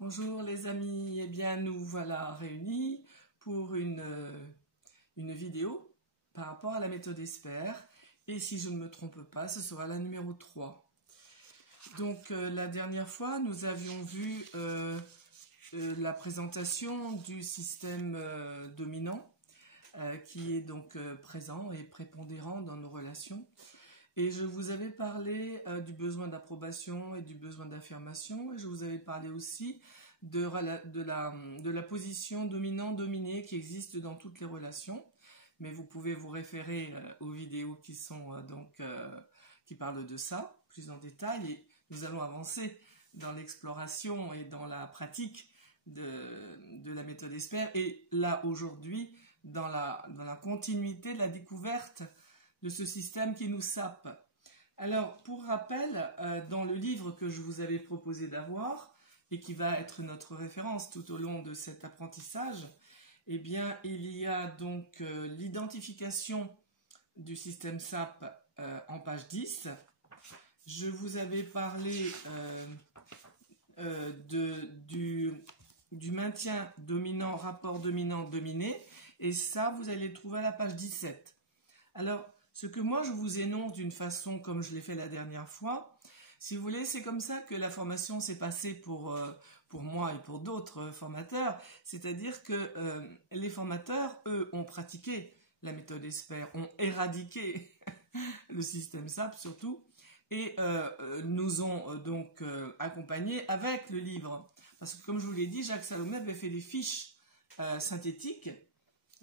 Bonjour les amis, eh bien nous voilà réunis pour une vidéo par rapport à la méthode ESPER et si je ne me trompe pas, ce sera la numéro 3. Donc la dernière fois nous avions vu la présentation du système dominant qui est donc présent et prépondérant dans nos relations. Et je vous avais parlé du besoin d'approbation et du besoin d'affirmation. Et je vous avais parlé aussi de la position dominant-dominé qui existe dans toutes les relations. Mais vous pouvez vous référer aux vidéos qui sont qui parlent de ça plus en détail. Et nous allons avancer dans l'exploration et dans la pratique de la méthode ESPER. Et là aujourd'hui, dans la continuité de la découverte de ce système qui nous sape. Alors, pour rappel, dans le livre que je vous avais proposé d'avoir, et qui va être notre référence tout au long de cet apprentissage, eh bien, il y a donc l'identification du système SAP en page 10. Je vous avais parlé du maintien dominant, rapport dominant-dominé, et ça, vous allez le trouver à la page 17. Alors, ce que moi je vous énonce d'une façon comme je l'ai fait la dernière fois, si vous voulez, c'est comme ça que la formation s'est passée pour moi et pour d'autres formateurs, c'est-à-dire que les formateurs, eux, ont pratiqué la méthode ESPER, ont éradiqué le système SAP surtout, et nous ont donc accompagnés avec le livre. Parce que comme je vous l'ai dit, Jacques Salomé avait fait des fiches synthétiques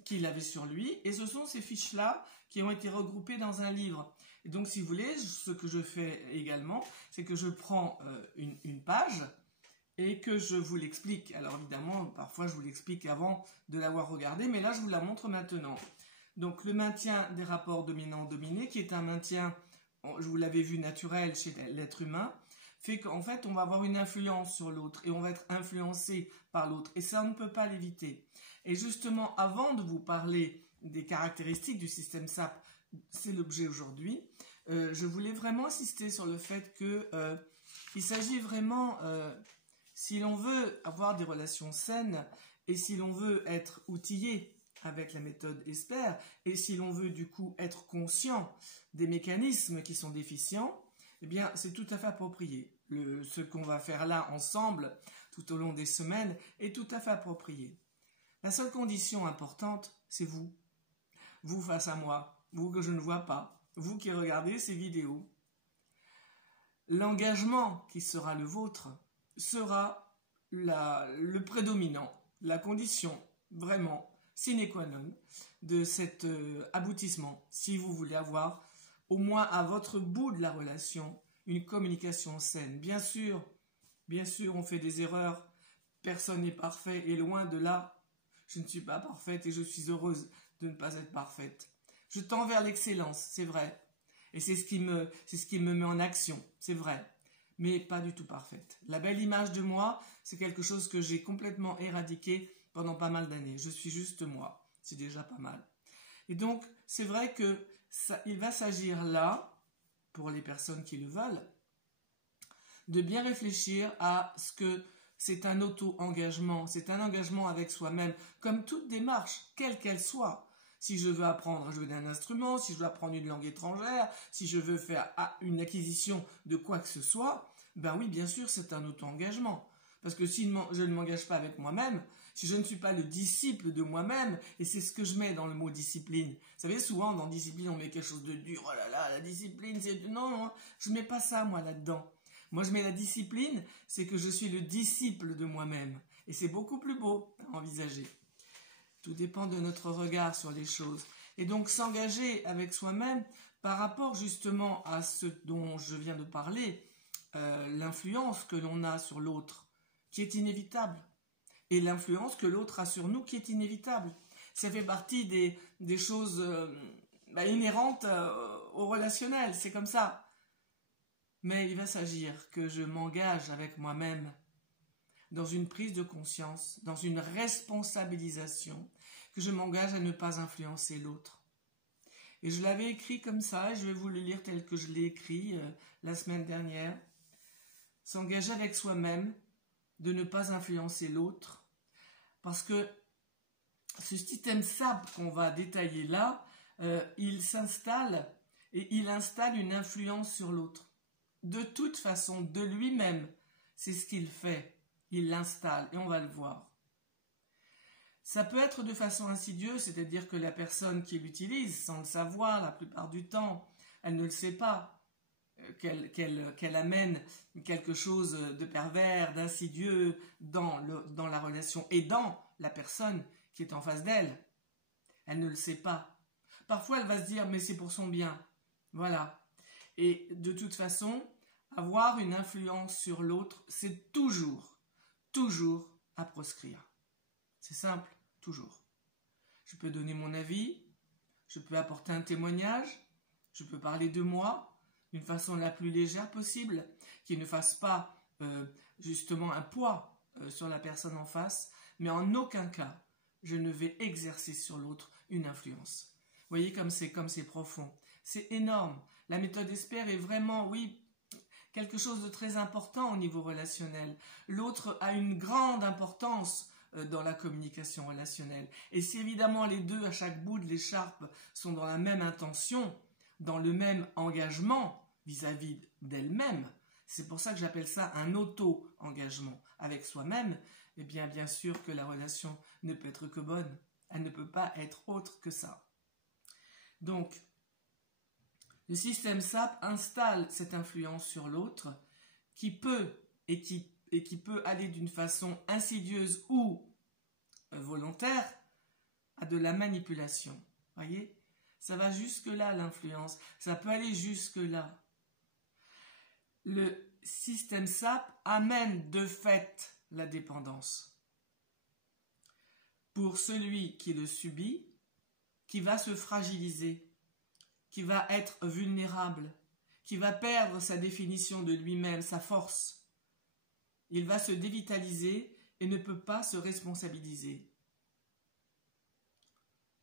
qu'il avait sur lui, et ce sont ces fiches-là qui ont été regroupées dans un livre. Et donc, si vous voulez, ce que je fais également, c'est que je prends une page et que je vous l'explique. Alors évidemment, parfois je vous l'explique avant de l'avoir regardé, mais là je vous la montre maintenant. Donc le maintien des rapports dominant-dominé, qui est un maintien, je vous l'avais vu, naturel chez l'être humain, fait qu'en fait on va avoir une influence sur l'autre et on va être influencé par l'autre. Et ça, on ne peut pas l'éviter. Et justement, avant de vous parler des caractéristiques du système SAP, c'est l'objet aujourd'hui, je voulais vraiment insister sur le fait qu'il s'agit vraiment, si l'on veut avoir des relations saines et si l'on veut être outillé avec la méthode ESPER et si l'on veut du coup être conscient des mécanismes qui sont déficients, eh bien c'est tout à fait approprié. Ce qu'on va faire là ensemble tout au long des semaines est tout à fait approprié. La seule condition importante, c'est vous. Vous face à moi, vous que je ne vois pas, vous qui regardez ces vidéos. L'engagement qui sera le vôtre sera le prédominant, la condition vraiment sine qua non de cet aboutissement, si vous voulez avoir au moins à votre bout de la relation une communication saine. Bien sûr, on fait des erreurs, personne n'est parfait et loin de là, je ne suis pas parfaite et je suis heureuse de ne pas être parfaite. Je tends vers l'excellence, c'est vrai. Et c'est ce qui me met en action, c'est vrai. Mais pas du tout parfaite. La belle image de moi, c'est quelque chose que j'ai complètement éradiqué pendant pas mal d'années. Je suis juste moi. C'est déjà pas mal. Et donc, c'est vrai qu'il va s'agir là, pour les personnes qui le veulent, de bien réfléchir à ce que c'est un auto-engagement, c'est un engagement avec soi-même, comme toute démarche, quelle qu'elle soit. Si je veux apprendre à jouer d'un instrument, si je veux apprendre une langue étrangère, si je veux faire une acquisition de quoi que ce soit, ben oui, bien sûr, c'est un auto-engagement. Parce que si je ne m'engage pas avec moi-même, si je ne suis pas le disciple de moi-même, et c'est ce que je mets dans le mot discipline. Vous savez, souvent dans discipline, on met quelque chose de dur, oh là là, la discipline, c'est... Non, je ne mets pas ça, moi, là-dedans. Moi, je mets la discipline, c'est que je suis le disciple de moi-même. Et c'est beaucoup plus beau à envisager. Tout dépend de notre regard sur les choses. Et donc, s'engager avec soi-même par rapport justement à ce dont je viens de parler, l'influence que l'on a sur l'autre, qui est inévitable. Et l'influence que l'autre a sur nous, qui est inévitable. Ça fait partie des choses inhérentes au relationnel, c'est comme ça. Mais il va s'agir que je m'engage avec moi-même dans une prise de conscience, dans une responsabilisation, que je m'engage à ne pas influencer l'autre. Et je l'avais écrit comme ça, et je vais vous le lire tel que je l'ai écrit la semaine dernière. S'engager avec soi-même de ne pas influencer l'autre, parce que ce système SAP qu'on va détailler là, il s'installe et il installe une influence sur l'autre. De toute façon, de lui-même, c'est ce qu'il fait. Il l'installe et on va le voir. Ça peut être de façon insidieuse, c'est-à-dire que la personne qui l'utilise, sans le savoir, la plupart du temps, elle ne le sait pas, qu'elle amène quelque chose de pervers, d'insidieux dans la relation et dans la personne qui est en face d'elle. Elle ne le sait pas. Parfois, elle va se dire, mais c'est pour son bien. Voilà. Et de toute façon, avoir une influence sur l'autre, c'est toujours à proscrire. C'est simple, toujours. Je peux donner mon avis, je peux apporter un témoignage, je peux parler de moi d'une façon la plus légère possible, qui ne fasse pas justement un poids sur la personne en face, mais en aucun cas, je ne vais exercer sur l'autre une influence. Vous voyez comme c'est profond. C'est énorme. La méthode ESPER est vraiment, oui, quelque chose de très important au niveau relationnel. L'autre a une grande importance dans la communication relationnelle. Et si évidemment les deux, à chaque bout de l'écharpe, sont dans la même intention, dans le même engagement vis-à-vis d'elle-même, c'est pour ça que j'appelle ça un auto-engagement avec soi-même, eh bien sûr que la relation ne peut être que bonne. Elle ne peut pas être autre que ça. Donc, le système SAP installe cette influence sur l'autre qui peut aller d'une façon insidieuse ou volontaire à de la manipulation. Voyez, ça va jusque-là l'influence, ça peut aller jusque-là. Le système SAP amène de fait la dépendance. Pour celui qui le subit, qui va se fragiliser, qui va être vulnérable, qui va perdre sa définition de lui-même, sa force. Il va se dévitaliser et ne peut pas se responsabiliser.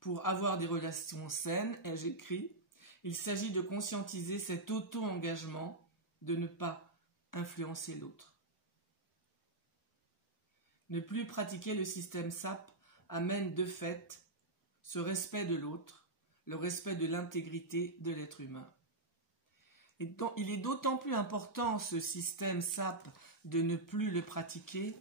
Pour avoir des relations saines, et j'écris, il s'agit de conscientiser cet auto-engagement de ne pas influencer l'autre. Ne plus pratiquer le système SAP amène de fait ce respect de l'autre, le respect de l'intégrité de l'être humain. Et donc, il est d'autant plus important, ce système SAP, de ne plus le pratiquer,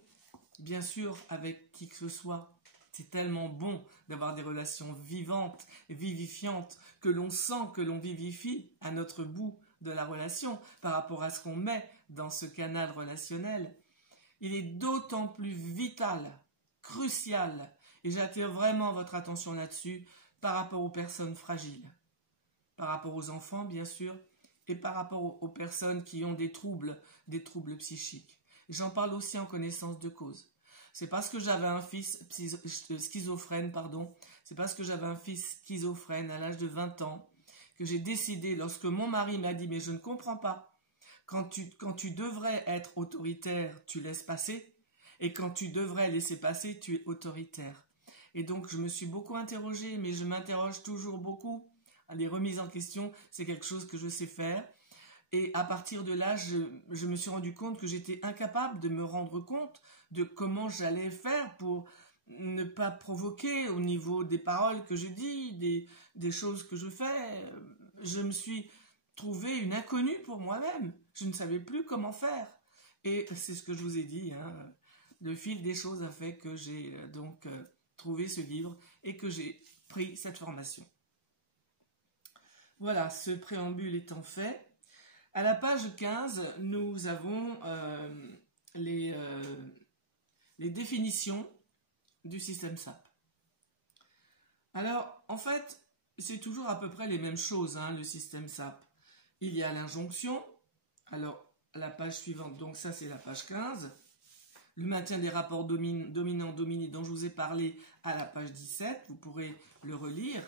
bien sûr, avec qui que ce soit. C'est tellement bon d'avoir des relations vivantes, vivifiantes, que l'on sent, que l'on vivifie à notre bout de la relation par rapport à ce qu'on met dans ce canal relationnel. Il est d'autant plus vital, crucial, et j'attire vraiment votre attention là-dessus, par rapport aux personnes fragiles, par rapport aux enfants, bien sûr, et par rapport aux personnes qui ont des troubles psychiques. J'en parle aussi en connaissance de cause. C'est parce que j'avais un fils schizophrène, c'est parce que j'avais un fils schizophrène à l'âge de 20 ans, que j'ai décidé, lorsque mon mari m'a dit « mais je ne comprends pas, quand tu devrais être autoritaire, tu laisses passer, et quand tu devrais laisser passer, tu es autoritaire ». Et donc, je me suis beaucoup interrogée, mais je m'interroge toujours beaucoup. Les remises en question, c'est quelque chose que je sais faire. Et à partir de là, je me suis rendu compte que j'étais incapable de me rendre compte de comment j'allais faire pour ne pas provoquer au niveau des paroles que je dis, des choses que je fais. Je me suis trouvé une inconnue pour moi-même. Je ne savais plus comment faire. Et c'est ce que je vous ai dit, hein. Le fil des choses a fait que j'ai donc trouvé ce livre et que j'ai pris cette formation. Voilà, ce préambule étant fait, à la page 15, nous avons les définitions du système SAP. Alors, en fait, c'est toujours à peu près les mêmes choses, hein, le système SAP. Il y a l'injonction, alors la page suivante, donc ça c'est la page 15, le maintien des rapports dominant-dominé dont je vous ai parlé à la page 17, vous pourrez le relire.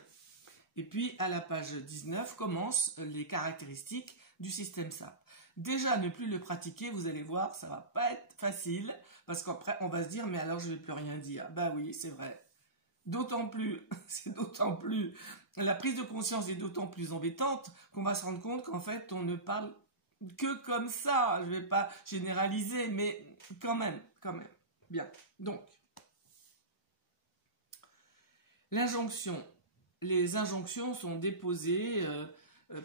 Et puis à la page 19 commencent les caractéristiques du système SAP. Déjà, ne plus le pratiquer, vous allez voir, ça va pas être facile, parce qu'après on va se dire, mais alors je vais plus rien dire. Bah oui, c'est vrai. D'autant plus, la prise de conscience est d'autant plus embêtante qu'on va se rendre compte qu'en fait on ne parle que comme ça. Je ne vais pas généraliser, mais quand même. Bien. Donc, l'injonction. Les injonctions sont déposées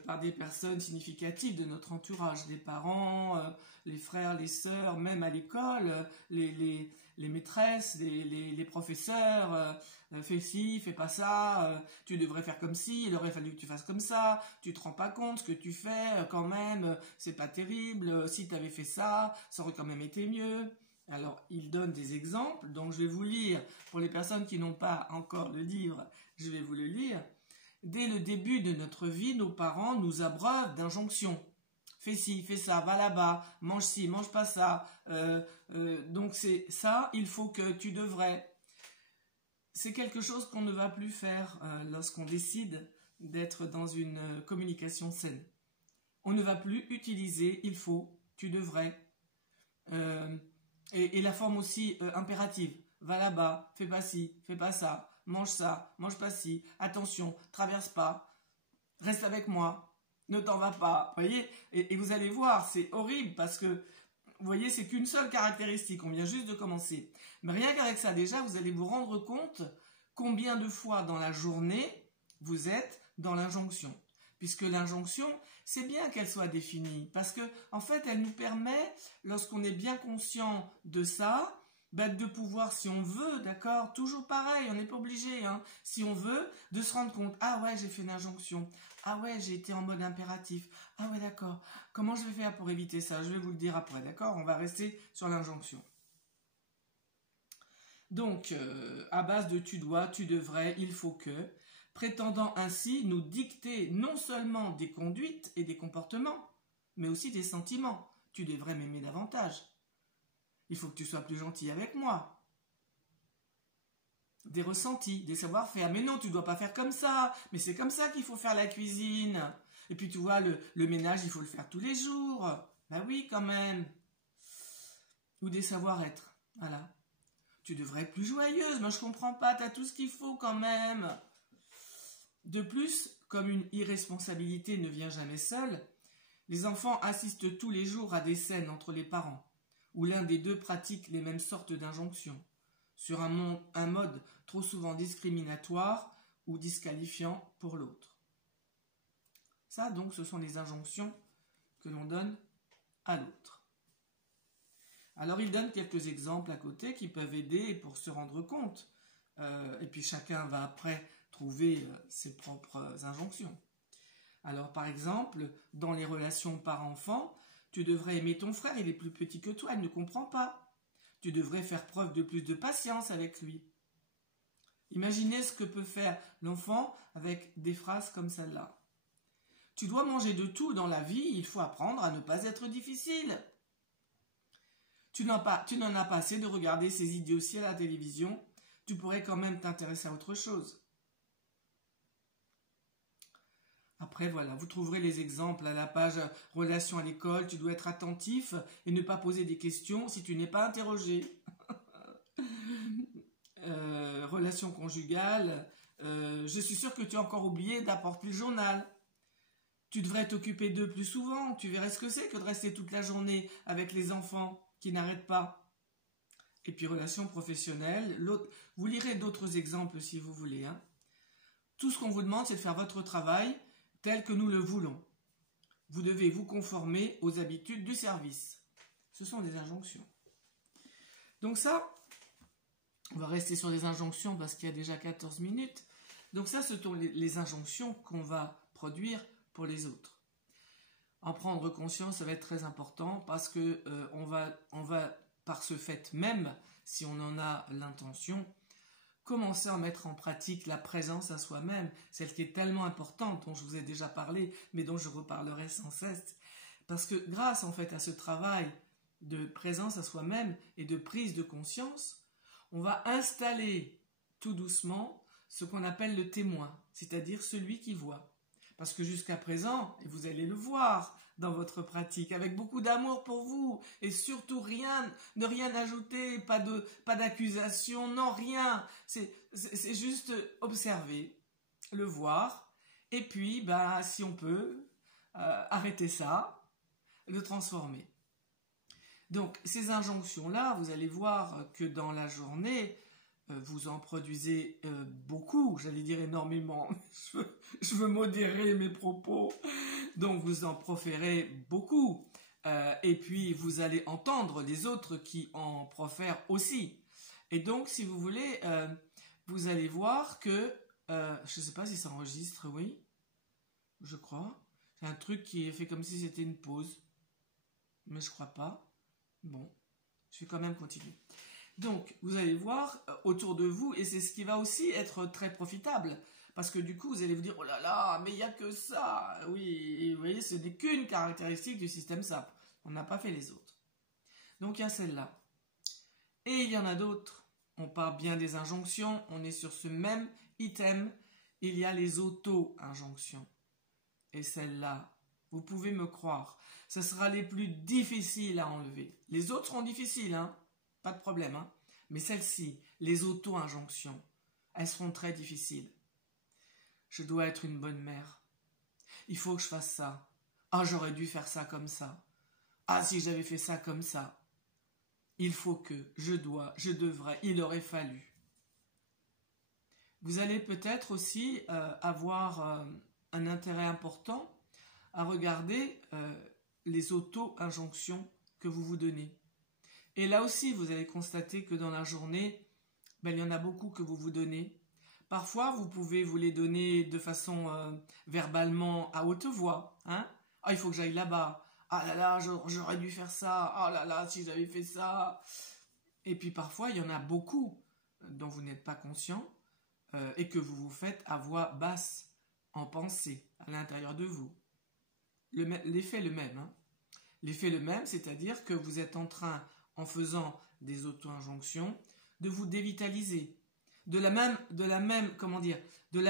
par des personnes significatives de notre entourage, les parents, les frères, les sœurs, même à l'école, les maîtresses, les professeurs, fais ci, fais pas ça, tu devrais faire comme ci, il aurait fallu que tu fasses comme ça, tu te rends pas compte ce que tu fais, quand même, c'est pas terrible, si tu avais fait ça, ça aurait quand même été mieux. Alors, il donne des exemples, donc je vais vous lire, pour les personnes qui n'ont pas encore le livre, je vais vous le lire. Dès le début de notre vie, nos parents nous abreuvent d'injonctions. Fais ci, fais ça, va là-bas, mange ci, mange pas ça. Donc c'est ça, il faut que tu devrais. C'est quelque chose qu'on ne va plus faire lorsqu'on décide d'être dans une communication saine. On ne va plus utiliser il faut, tu devrais. Et la forme aussi impérative. Va là-bas, fais pas ci, fais pas ça. Mange pas ci, attention, traverse pas, reste avec moi, ne t'en va pas, vous voyez, et vous allez voir, c'est horrible parce que, vous voyez, c'est qu'une seule caractéristique, on vient juste de commencer. Mais rien qu'avec ça, déjà, vous allez vous rendre compte combien de fois dans la journée vous êtes dans l'injonction. Puisque l'injonction, c'est bien qu'elle soit définie, parce que, en fait, elle nous permet, lorsqu'on est bien conscient de ça, de pouvoir, si on veut, d'accord, toujours pareil, on n'est pas obligé, hein, si on veut, de se rendre compte, ah ouais, j'ai fait une injonction, ah ouais, j'ai été en mode impératif, ah ouais, d'accord, comment je vais faire pour éviter ça? Je vais vous le dire après, d'accord, on va rester sur l'injonction. Donc, à base de tu dois, tu devrais, il faut que, prétendant ainsi nous dicter non seulement des conduites et des comportements, mais aussi des sentiments. Tu devrais m'aimer davantage. Il faut que tu sois plus gentil avec moi. Des ressentis, des savoir-faire. Mais non, tu ne dois pas faire comme ça. Mais c'est comme ça qu'il faut faire la cuisine. Et puis tu vois, le ménage, il faut le faire tous les jours. Ben oui, quand même. Ou des savoir-être. Voilà. Tu devrais être plus joyeuse. Moi, je comprends pas. Tu as tout ce qu'il faut quand même. De plus, comme une irresponsabilité ne vient jamais seule, les enfants assistent tous les jours à des scènes entre les parents, où l'un des deux pratique les mêmes sortes d'injonctions, sur un mode trop souvent discriminatoire ou disqualifiant pour l'autre. Ça, donc, ce sont les injonctions que l'on donne à l'autre. Alors, il donne quelques exemples à côté qui peuvent aider pour se rendre compte. Et puis, chacun va après trouver ses propres injonctions. Alors, par exemple, dans les relations parents-enfants, tu devrais aimer ton frère, il est plus petit que toi, il ne comprend pas. Tu devrais faire preuve de plus de patience avec lui. Imaginez ce que peut faire l'enfant avec des phrases comme celle-là. Tu dois manger de tout dans la vie, il faut apprendre à ne pas être difficile. Tu n'en as pas assez de regarder ces idioties à la télévision, tu pourrais quand même t'intéresser à autre chose. Après, voilà, vous trouverez les exemples à la page « Relations à l'école ». Tu dois être attentif et ne pas poser des questions si tu n'es pas interrogé. Relations conjugales. Je suis sûre que tu as encore oublié d'apporter le journal. Tu devrais t'occuper d'eux plus souvent. Tu verrais ce que c'est que de rester toute la journée avec les enfants qui n'arrêtent pas. Et puis, relations professionnelles. Vous lirez d'autres exemples si vous voulez. Hein. Tout ce qu'on vous demande, c'est de faire votre travail tel que nous le voulons. Vous devez vous conformer aux habitudes du service. Ce sont des injonctions. Donc ça, on va rester sur les injonctions parce qu'il y a déjà 14 minutes. Donc ça, ce sont les injonctions qu'on va produire pour les autres. En prendre conscience, ça va être très important parce que on va, par ce fait même, si on en a l'intention, commencer à mettre en pratique la présence à soi-même, celle qui est tellement importante, dont je vous ai déjà parlé, mais dont je reparlerai sans cesse. Parce que grâce en fait à ce travail de présence à soi-même et de prise de conscience, on va installer tout doucement ce qu'on appelle le témoin, c'est-à-dire celui qui voit. Parce que jusqu'à présent, et vous allez le voir dans votre pratique, avec beaucoup d'amour pour vous, et surtout ne rien ajouter, pas d'accusation, non, rien. C'est juste observer, le voir, et puis, si on peut, arrêter ça, le transformer. Donc, ces injonctions-là, vous allez voir que dans la journée, vous en produisez beaucoup, j'allais dire énormément. Je veux modérer mes propos. Donc, vous en proférez beaucoup. Et puis, vous allez entendre les autres qui en profèrent aussi. Et donc, si vous voulez, vous allez voir que, je ne sais pas si ça enregistre, oui, je crois. C'est un truc qui est fait comme si c'était une pause. Mais je crois pas. Bon, je vais quand même continuer. Donc, vous allez voir autour de vous, et c'est ce qui va aussi être très profitable. Parce que du coup, vous allez vous dire, oh là là, mais il n'y a que ça. Oui, et vous voyez, ce n'est qu'une caractéristique du système SAP. On n'a pas fait les autres. Donc, il y a celle-là. Et il y en a d'autres. On parle bien des injonctions. On est sur ce même item. Il y a les auto-injonctions. Et celle-là, vous pouvez me croire, ce sera les plus difficiles à enlever. Les autres seront difficiles, hein, pas de problème. Hein. Mais celles-ci, les auto-injonctions, elles seront très difficiles. Je dois être une bonne mère. Il faut que je fasse ça. Ah, j'aurais dû faire ça comme ça. Ah, si j'avais fait ça comme ça. Il faut que, je dois, je devrais, il aurait fallu. Vous allez peut-être aussi avoir un intérêt important à regarder les auto-injonctions que vous vous donnez. Et là aussi, vous allez constater que dans la journée, il y en a beaucoup que vous vous donnez. Parfois, vous pouvez vous les donner de façon verbalement à haute voix. Hein. Ah, il faut que j'aille là-bas. Ah là là, j'aurais dû faire ça. Ah là là, si j'avais fait ça. Et puis parfois, il y en a beaucoup dont vous n'êtes pas conscient et que vous vous faites à voix basse, en pensée, à l'intérieur de vous. L'effet est le même. Hein. L'effet est le même, c'est-à-dire que vous êtes en train, en faisant des auto-injonctions, de vous dévitaliser. De la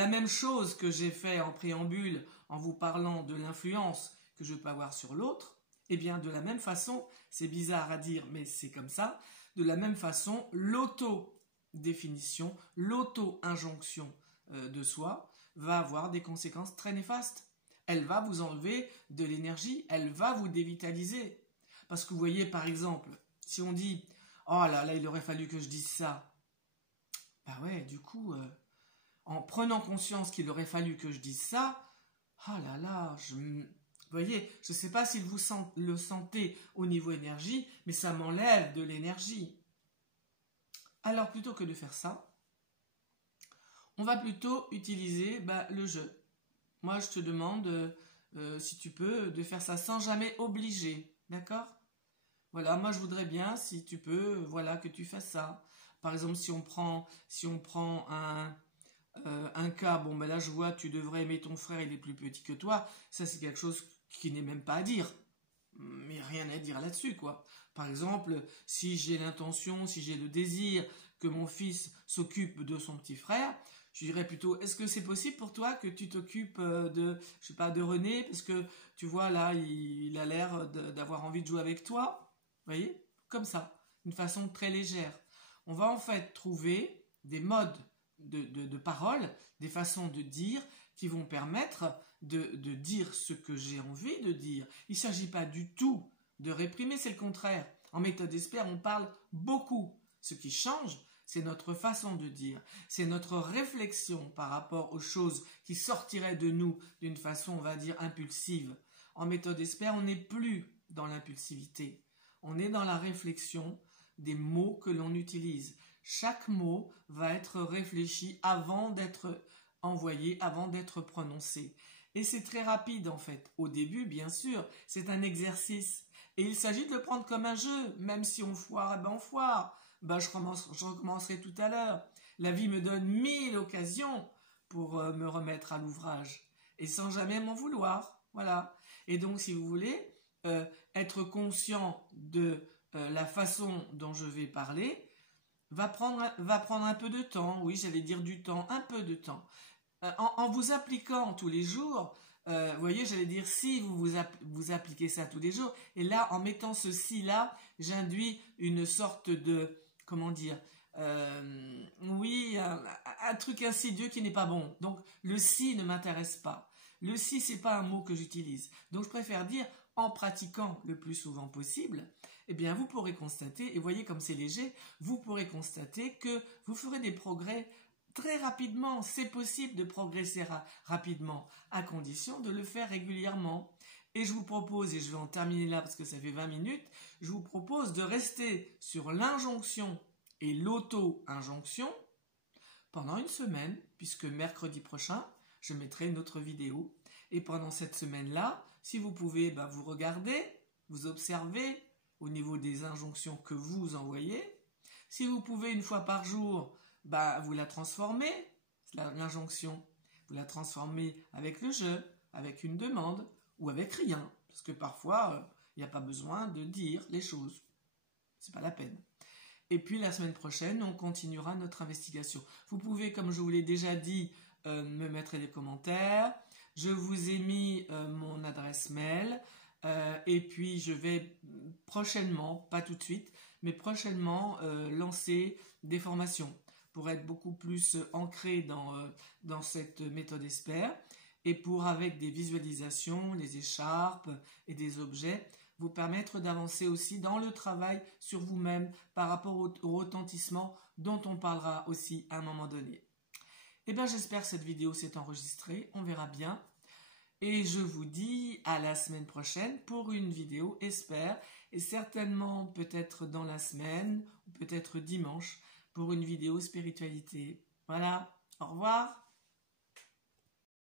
même chose que j'ai fait en préambule en vous parlant de l'influence que je peux avoir sur l'autre, eh bien de la même façon, c'est bizarre à dire, mais c'est comme ça, de la même façon, l'auto-définition, l'auto-injonction de soi va avoir des conséquences très néfastes. Elle va vous enlever de l'énergie, elle va vous dévitaliser. Parce que vous voyez, par exemple, si on dit « Oh là là, il aurait fallu que je dise ça », bah ouais, du coup, en prenant conscience qu'il aurait fallu que je dise ça, ah là là, vous voyez, je ne sais pas si vous le sentez au niveau énergie, mais ça m'enlève de l'énergie. Alors, plutôt que de faire ça, on va plutôt utiliser le jeu. Moi, je te demande, si tu peux, de faire ça sans jamais obliger, d'accord? Voilà, moi, je voudrais bien, si tu peux, voilà, que tu fasses ça. Par exemple, si on prend un cas, bon, là, je vois, tu devrais aimer ton frère, il est plus petit que toi. Ça, c'est quelque chose qui n'est même pas à dire. Mais rien à dire là-dessus, quoi. Par exemple, si j'ai l'intention, si j'ai le désir que mon fils s'occupe de son petit frère, je dirais plutôt, est-ce que c'est possible pour toi que tu t'occupes de René, parce que tu vois là, il a l'air d'avoir envie de jouer avec toi, vous voyez, comme ça, d'une façon très légère. On va en fait trouver des modes de parole, des façons de dire qui vont permettre de dire ce que j'ai envie de dire. Il ne s'agit pas du tout de réprimer, c'est le contraire. En méthode Esper, on parle beaucoup. Ce qui change, c'est notre façon de dire, c'est notre réflexion par rapport aux choses qui sortiraient de nous d'une façon, on va dire, impulsive. En méthode Esper, on n'est plus dans l'impulsivité. On est dans la réflexion des mots que l'on utilise. Chaque mot va être réfléchi avant d'être envoyé, avant d'être prononcé. Et c'est très rapide en fait. Au début, bien sûr, c'est un exercice. Et il s'agit de le prendre comme un jeu. Même si on foire, on foire. Je recommencerai tout à l'heure. La vie me donne 1000 occasions pour me remettre à l'ouvrage. Et sans jamais m'en vouloir. Voilà. Et donc, si vous voulez, être conscient de la façon dont je vais parler va prendre un peu de temps. Oui, j'allais dire du temps, un peu de temps. En vous appliquant tous les jours, vous voyez, j'allais dire si vous appliquez ça tous les jours, et là, en mettant ce si-là, j'induis une sorte de, comment dire, oui, un truc insidieux qui n'est pas bon. Donc, le si ne m'intéresse pas. Le si, c'est pas un mot que j'utilise. Donc, je préfère dire en pratiquant le plus souvent possible, eh bien vous pourrez constater, et voyez comme c'est léger, vous pourrez constater que vous ferez des progrès très rapidement. C'est possible de progresser rapidement, à condition de le faire régulièrement. Et je vous propose, et je vais en terminer là parce que ça fait 20 minutes, je vous propose de rester sur l'injonction et l'auto-injonction pendant une semaine, puisque mercredi prochain, je mettrai une autre vidéo. Et pendant cette semaine-là, si vous pouvez, vous regardez, vous observez au niveau des injonctions que vous envoyez. Si vous pouvez une fois par jour, vous la transformez, l'injonction. Vous la transformez avec le je, avec une demande ou avec rien. Parce que parfois, il n'y a pas besoin de dire les choses. C'est pas la peine. Et puis la semaine prochaine, on continuera notre investigation. Vous pouvez, comme je vous l'ai déjà dit, me mettre des commentaires. Je vous ai mis mon adresse mail. Et puis je vais prochainement, pas tout de suite, mais prochainement lancer des formations pour être beaucoup plus ancré dans cette méthode ESPER et pour, avec des visualisations, des écharpes et des objets, vous permettre d'avancer aussi dans le travail sur vous-même par rapport au retentissement dont on parlera aussi à un moment donné. Eh bien, j'espère que cette vidéo s'est enregistrée, on verra bien. Et je vous dis à la semaine prochaine pour une vidéo ESPER et certainement peut-être dans la semaine ou peut-être dimanche pour une vidéo spiritualité. Voilà, au revoir.